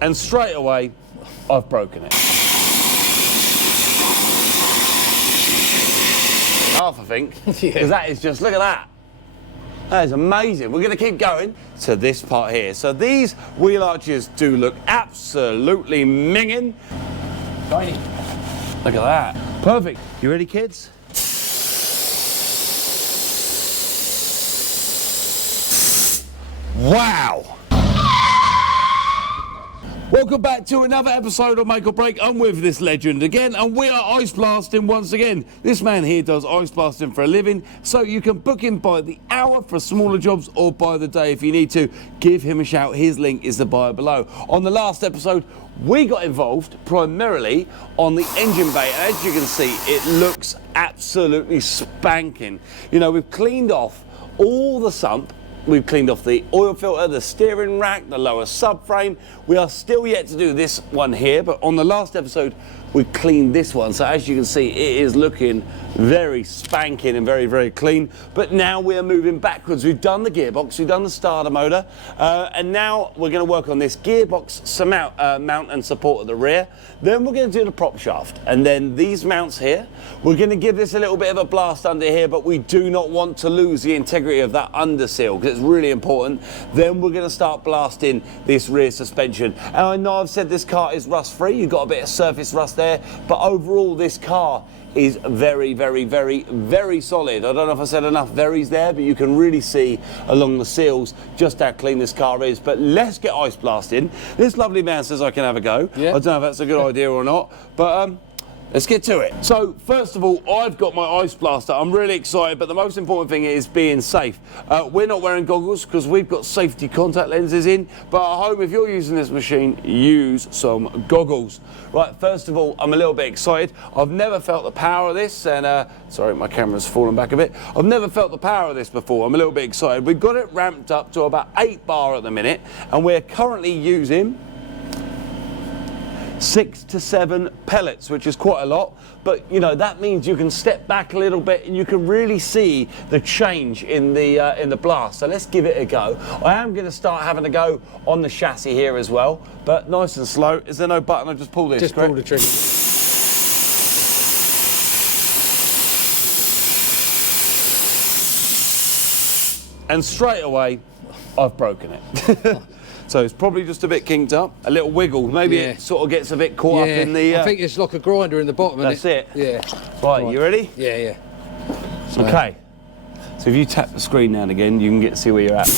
And straight away, I've broken it. Half, I think, because that is just, look at that. That is amazing. We're going to keep going to this part here. So these wheel arches do look absolutely minging. Tiny. Look at that. Perfect. You ready, kids? Wow. Welcome back to another episode of Make or Break. I'm with this legend again, and we are ice blasting once again. This man here does ice blasting for a living, so you can book him by the hour for smaller jobs or by the day if you need to. Give him a shout. His link is the bio below. On the last episode, we got involved primarily on the engine bay, and as you can see, it looks absolutely spanking. You know, we've cleaned off all the sump. We've cleaned off the oil filter, the steering rack, the lower subframe. We are still yet to do this one here, but on the last episode, we cleaned this one. So as you can see, it is looking very spanking and very, very clean. But now we are moving backwards. We've done the gearbox, we've done the starter motor, and now we're gonna work on this gearbox mount and support at the rear. Then we're gonna do the prop shaft. And then these mounts here, we're gonna give this a little bit of a blast under here, but we do not want to lose the integrity of that under seal, because it's really important. Then we're gonna start blasting this rear suspension. And I know I've said this car is rust free. You've got a bit of surface rust there, but overall this car is very, very, very, very solid. I don't know if I said enough verys there, but you can really see along the seals just how clean this car is. But let's get ice blasting. This lovely man says I can have a go. Yeah. I don't know if that's a good idea or not, but let's get to it. So first of all, I've got my ice blaster. I'm really excited, but the most important thing is being safe. We're not wearing goggles because we've got safety contact lenses in, but at home, if you're using this machine, use some goggles. Right, first of all, I'm a little bit excited. I've never felt the power of this, and sorry, my camera's fallen back a bit. I've never felt the power of this before. I'm a little bit excited. We've got it ramped up to about 8 bar at the minute, and we're currently using 6 to 7 pellets, which is quite a lot, but you know that means you can step back a little bit and you can really see the change in the blast. So let's give it a go. I am going to start having a go on the chassis here as well, but nice and slow. Is there no button? I just pull this. Just pull the trigger. And straight away, I've broken it. So it's probably just a bit kinked up, a little wiggle. Maybe it sort of gets a bit caught up in the... I think it's like a grinder in the bottom, that's it? Yeah. Right, you ready? Yeah, yeah. Okay. So if you tap the screen now and again, you can get to see where you're at.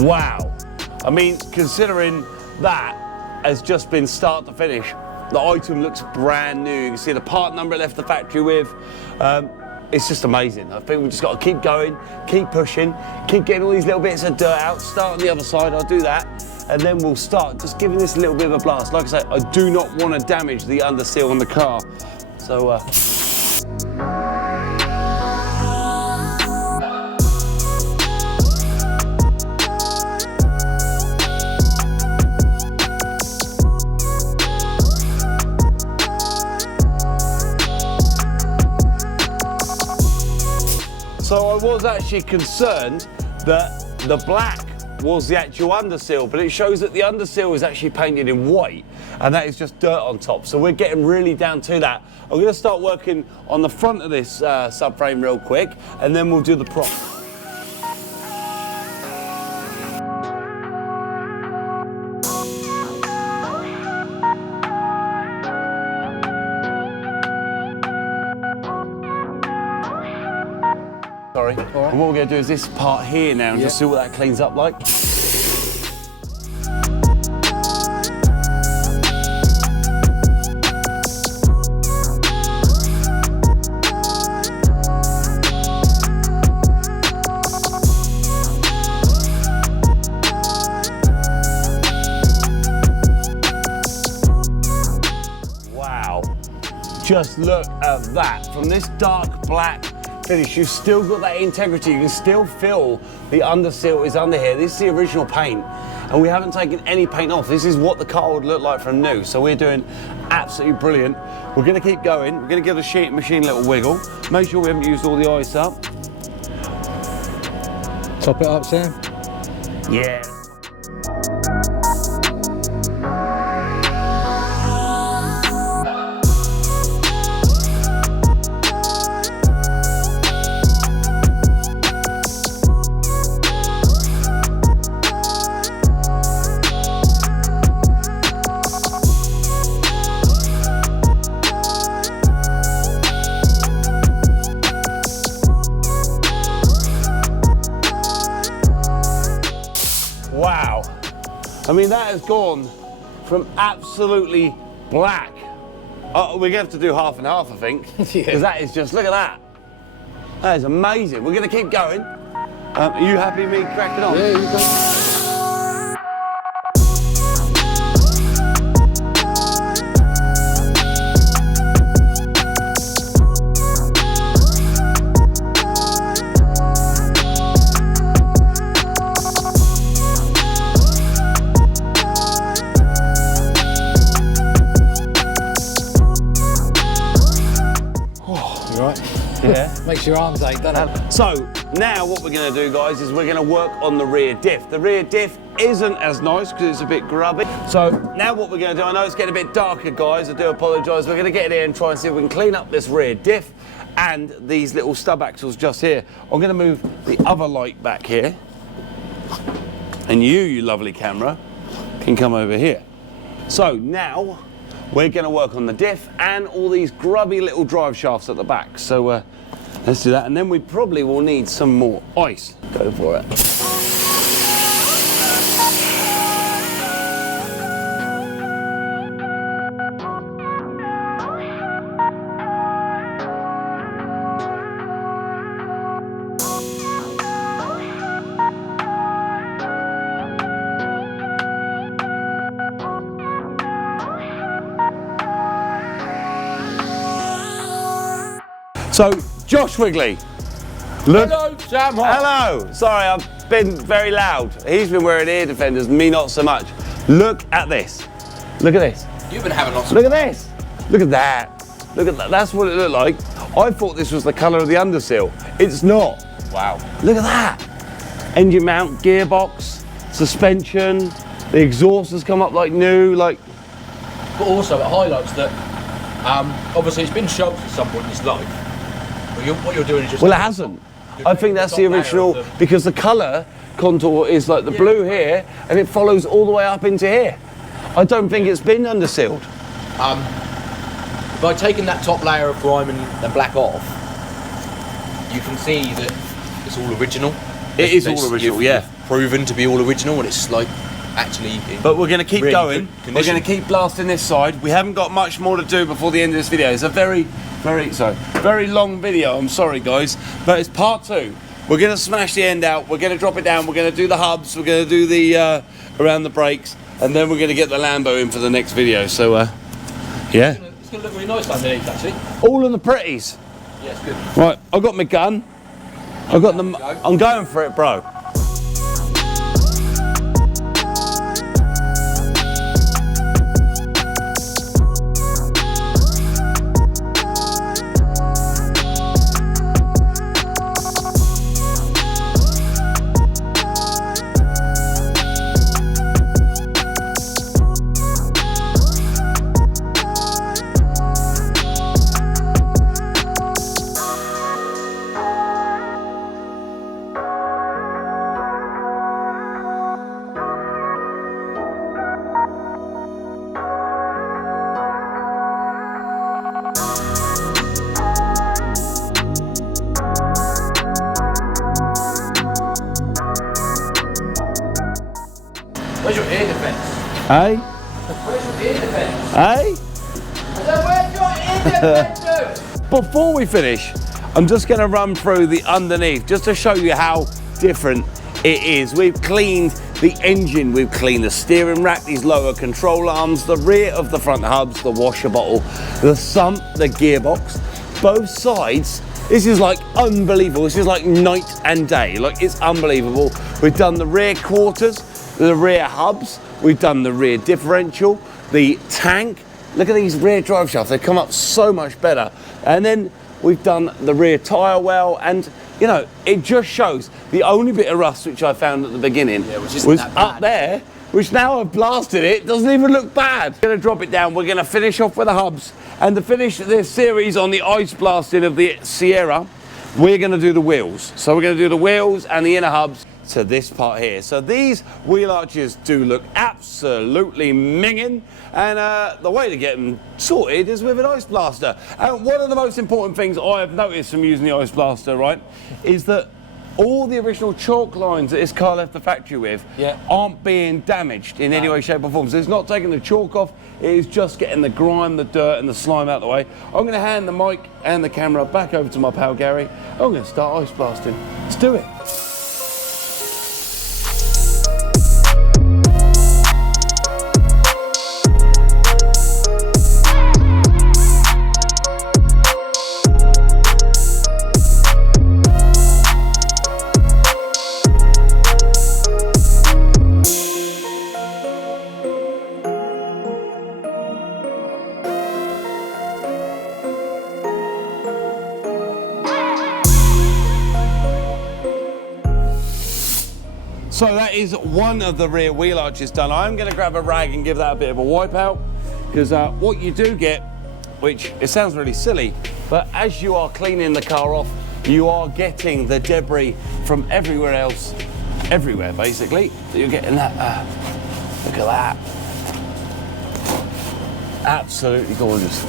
Wow. I mean, considering that has just been start to finish, the item looks brand new. You can see the part number it left the factory with. It's just amazing. I think we've just got to keep going, keep pushing, keep getting all these little bits of dirt out. Start on the other side, I'll do that. And then we'll start just giving this a little bit of a blast. Like I say, I do not want to damage the under seal on the car. So, So I was actually concerned that the black was the actual underseal, but it shows that the underseal is actually painted in white, and that is just dirt on top. So we're getting really down to that. I'm going to start working on the front of this subframe real quick, and then we'll do the prop. Sorry. All right. And what we're going to do is this part here now and just see what that cleans up like. Wow. Just look at that. From this dark black finish, you've still got that integrity. You can still feel the undersill is under here. This is the original paint, and we haven't taken any paint off. This is what the car would look like from new, so we're doing absolutely brilliant. We're going to keep going. We're going to give the sheet machine a little wiggle. Make sure we haven't used all the ice up. Top it up, Sam. Yeah. Wow. I mean, that has gone from absolutely black. We're going to have to do half and half, I think. Because that is just, look at that. That is amazing. We're going to keep going. Are you happy with me cracking on? Yeah, you go. Yeah. Makes your arms ache, doesn't it? So now what we're going to do, guys, is we're going to work on the rear diff. The rear diff isn't as nice because it's a bit grubby. So now what we're going to do, I know it's getting a bit darker, guys, I do apologise. We're going to get in here and try and see if we can clean up this rear diff and these little stub axles just here. I'm going to move the other light back here. And you lovely camera, can come over here. So now we're going to work on the diff and all these grubby little drive shafts at the back. So let's do that, and then we probably will need some more ice. Go for it. So, Josh Wigley. Look. Hello, Sam. Hello. Sorry, I've been very loud. He's been wearing ear defenders, me not so much. Look at this. Look at this. You've been having lots of... Look at this. Look at that. Look at that. That's what it looked like. I thought this was the colour of the undersill. It's not. Wow. Look at that. Engine mount, gearbox, suspension, the exhaust has come up like new, like... But also it highlights that, obviously it's been shelved at some point in its life. What you're doing is just... Well, it hasn't. I think that's the original, because the colour contour is like the blue here, and it follows all the way up into here. I don't think it's been undersealed. By taking that top layer of grime and the black off, you can see that it's all original. It is all original, yeah. Proven to be all original, and it's like actually... But we're going to keep really going. We're going to keep blasting this side. We haven't got much more to do before the end of this video. It's a very long video. I'm sorry, guys, but it's part 2. We're going to smash the end out. We're going to drop it down. We're going to do the hubs. We're going to do the around the brakes, and then we're going to get the Lambo in for the next video. So, yeah. It's going to look really nice underneath, actually. All of the pretties. Yeah, it's good. Right, I've got my gun. I've got them. I'm going for it, bro. Where's your ear defence? Hey? Where's your ear defence? Hey? Where's your ear defence? Before we finish, I'm just going to run through the underneath just to show you how different it is. We've cleaned the engine, we've cleaned the steering rack, these lower control arms, the rear of the front hubs, the washer bottle, the sump, the gearbox, both sides. This is like unbelievable. This is like night and day. Like, it's unbelievable. We've done the rear quarters, the rear hubs, we've done the rear differential, the tank. Look at these rear drive shafts. They come up so much better. And then we've done the rear tyre well, and you know, it just shows. The only bit of rust which I found at the beginning was up there, which now I've blasted it, doesn't even look bad. We're gonna drop it down. We're gonna finish off with the hubs, and to finish this series on the ice blasting of the Sierra, we're gonna do the wheels. So we're gonna do the wheels and the inner hubs to this part here. So these wheel arches do look absolutely minging, and the way to get them sorted is with an ice blaster. And one of the most important things I have noticed from using the ice blaster, right, is that all the original chalk lines that this car left the factory with aren't being damaged in any way, shape or form. So it's not taking the chalk off, it is just getting the grime, the dirt and the slime out of the way. I'm going to hand the mic and the camera back over to my pal Gary. I'm going to start ice blasting. Let's do it. So that is one of the rear wheel arches done. I'm going to grab a rag and give that a bit of a wipe out, because what you do get, which it sounds really silly, but as you are cleaning the car off, you are getting the debris from everywhere else, everywhere basically. So you're getting that, look at that. Absolutely gorgeous.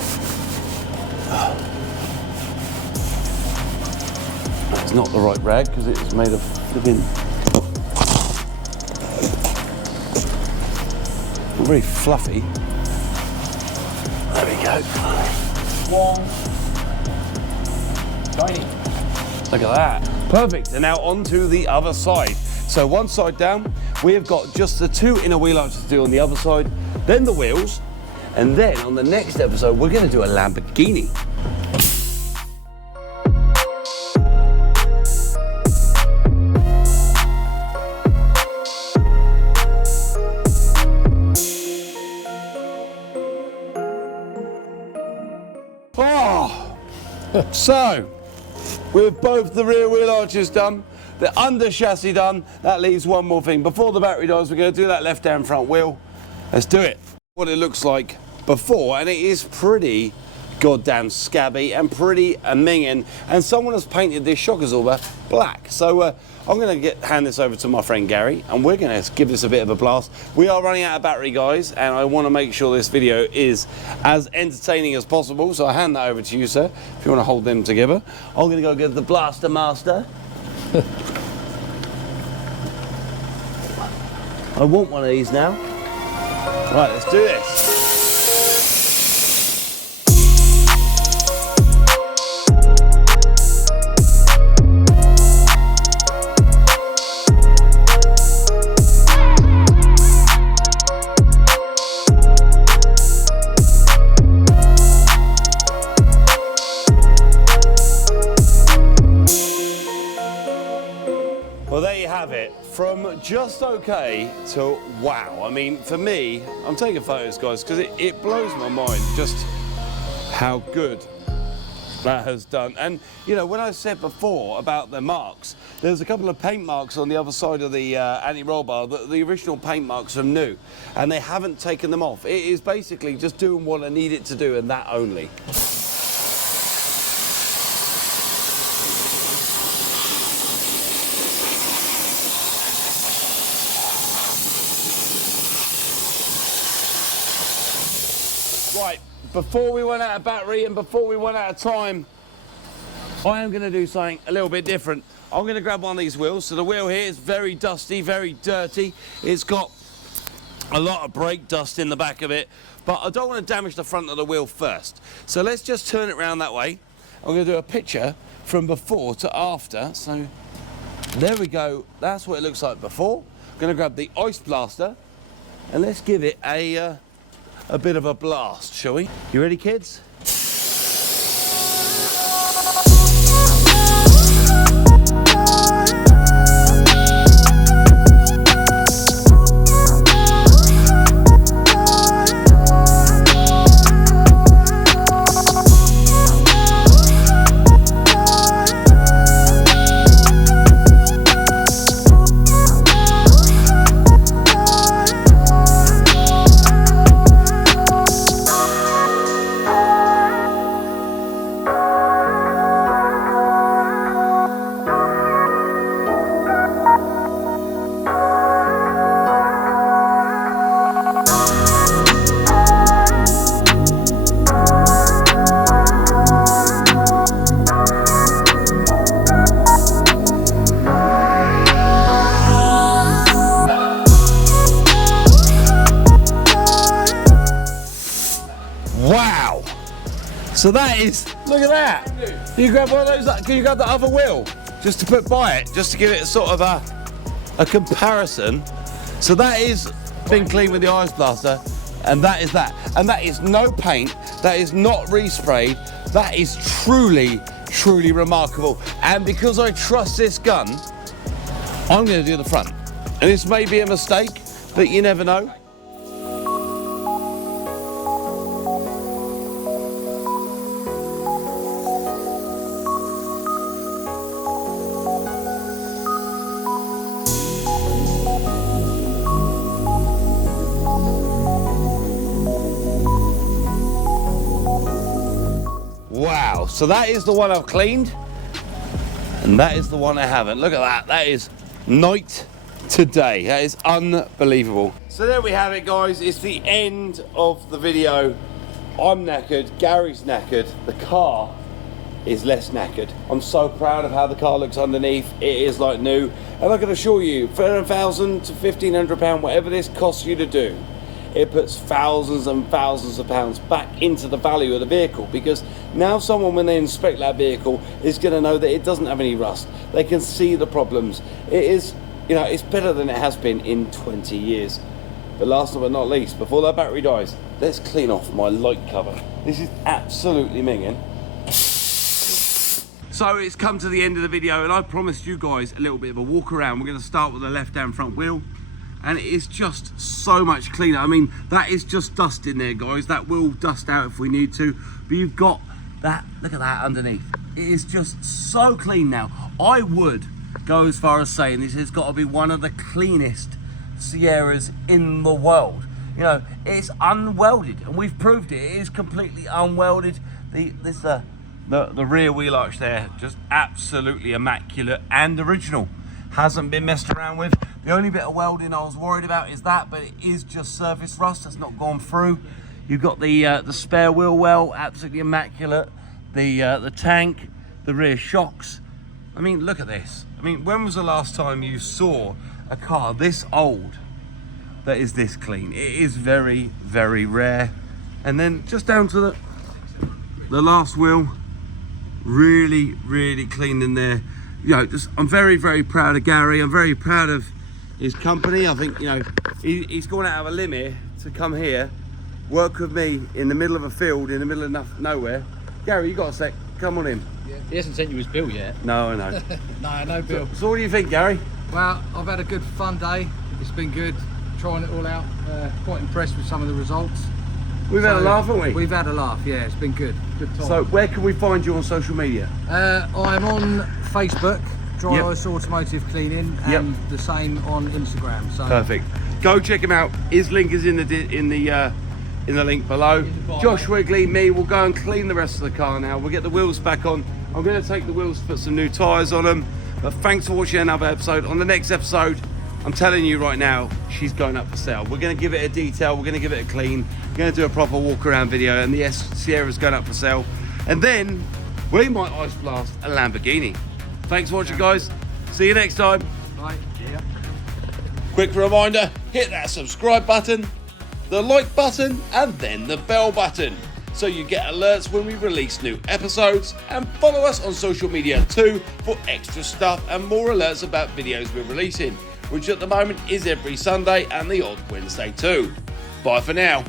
It's not the right rag because it's made of flipping. Very fluffy. There we go. One. Tiny. Look at that. Perfect. And now on to the other side. So one side down, we have got just the two inner wheel arches to do on the other side, then the wheels, and then on the next episode, we're going to do a Lamborghini. So, with both the rear wheel arches done, the under chassis done, that leaves one more thing. Before the battery dies, we're going to do that left-hand front wheel. Let's do it. What it looks like before, and it is pretty goddamn scabby and pretty minging, and someone has painted this shock absorber black. So I'm going to hand this over to my friend Gary, and we're going to give this a bit of a blast. We are running out of battery, guys, and I want to make sure this video is as entertaining as possible, so I hand that over to you, sir, if you want to hold them together. I'm going to go get the blaster master. I want one of these now. Right, let's do this. Well, there you have it. From just okay to wow. I mean, for me, I'm taking photos, guys, because it blows my mind just how good that has done. And, you know, when I said before about the marks, there's a couple of paint marks on the other side of the anti-roll bar, the original paint marks are new, and they haven't taken them off. It is basically just doing what I need it to do, and that only. Right, before we run out of battery and before we run out of time, I am going to do something a little bit different. I'm going to grab one of these wheels. So the wheel here is very dusty, very dirty. It's got a lot of brake dust in the back of it, but I don't want to damage the front of the wheel first. So let's just turn it around that way. I'm going to do a picture from before to after. So there we go. That's what it looks like before. I'm going to grab the ice blaster and let's give it a bit of a blast, shall we? You ready, kids? Wow! So that is, look at that! You grab one of those, can you grab the other wheel? Just to put by it, just to give it a sort of a comparison. So that is been cleaned with the ice blaster, and that is that. And that is no paint, that is not resprayed, that is truly, truly remarkable. And because I trust this gun, I'm gonna do the front. And this may be a mistake, but you never know. Wow, so that is the one I've cleaned, and that is the one I haven't. Look at that, that is night to day. That is unbelievable. So there we have it, guys. It's the end of the video. I'm knackered, Gary's knackered, the car is less knackered. I'm so proud of how the car looks underneath. It is like new, and I can assure you, for £1,000 to £1,500, whatever this costs you to do, it puts thousands and thousands of pounds back into the value of the vehicle, because now someone, when they inspect that vehicle, is going to know that it doesn't have any rust. They can see the problems. It is, you know, it's better than it has been in 20 years. But last but not least, before that battery dies, let's clean off my light cover. This is absolutely minging. So it's come to the end of the video, and I promised you guys a little bit of a walk around. We're going to start with the left-hand front wheel. And it is just so much cleaner. I mean, that is just dust in there, guys. That will dust out if we need to. But you've got that, look at that underneath. It is just so clean now. I would go as far as saying this has got to be one of the cleanest Sierras in the world. You know, it's unwelded, and we've proved it. It is completely unwelded. The rear wheel arch there, just absolutely immaculate and original. Hasn't been messed around with. The only bit of welding I was worried about is that, but it is just surface rust that's not gone through. You've got the spare wheel well, absolutely immaculate. The tank, the rear shocks. I mean, look at this. I mean, when was the last time you saw a car this old that is this clean? It is very, very rare. And then just down to the last wheel, really, really clean in there. You know, just, I'm very, very proud of Gary. I'm very proud of his company. I think, you know, he's gone out of a limb here to come here, work with me in the middle of a field, in the middle of nowhere. Gary, you got a sec? Come on in. Yeah. He hasn't sent you his bill yet. No, I know. No bill. So what do you think, Gary? Well, I've had a good fun day. It's been good trying it all out. Quite impressed with some of the results. We've had a laugh, haven't we? We've had a laugh, yeah. It's been good. Good time. So where can we find you on social media? I'm on Facebook, Dry Yep. Ice Automotive Cleaning, and the same on Instagram. So Perfect. Go check him out. His link is in the link below. Josh Wigley, me, will go and clean the rest of the car now. We'll get the wheels back on. I'm going to take the wheels, put some new tyres on them. But thanks for watching another episode. On the next episode, I'm telling you right now, she's going up for sale. We're going to give it a detail. We're going to give it a clean. We're going to do a proper walk around video, and the Sierra's going up for sale. And then we might ice blast a Lamborghini. Thanks for watching, guys. See you next time. Bye. Yeah. Quick reminder, hit that subscribe button, the like button, and then the bell button, so you get alerts when we release new episodes, and follow us on social media too for extra stuff and more alerts about videos we're releasing, which at the moment is every Sunday and the odd Wednesday too. Bye for now.